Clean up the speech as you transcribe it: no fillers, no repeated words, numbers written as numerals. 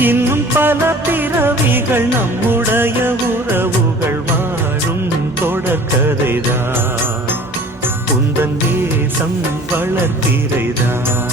இன்னும் பல பிறவிகள் நம்முடைய உறவுகள் வாழும் தொடர்கதைதான் உந்தன் தேசம் வளர்த்திரைதான்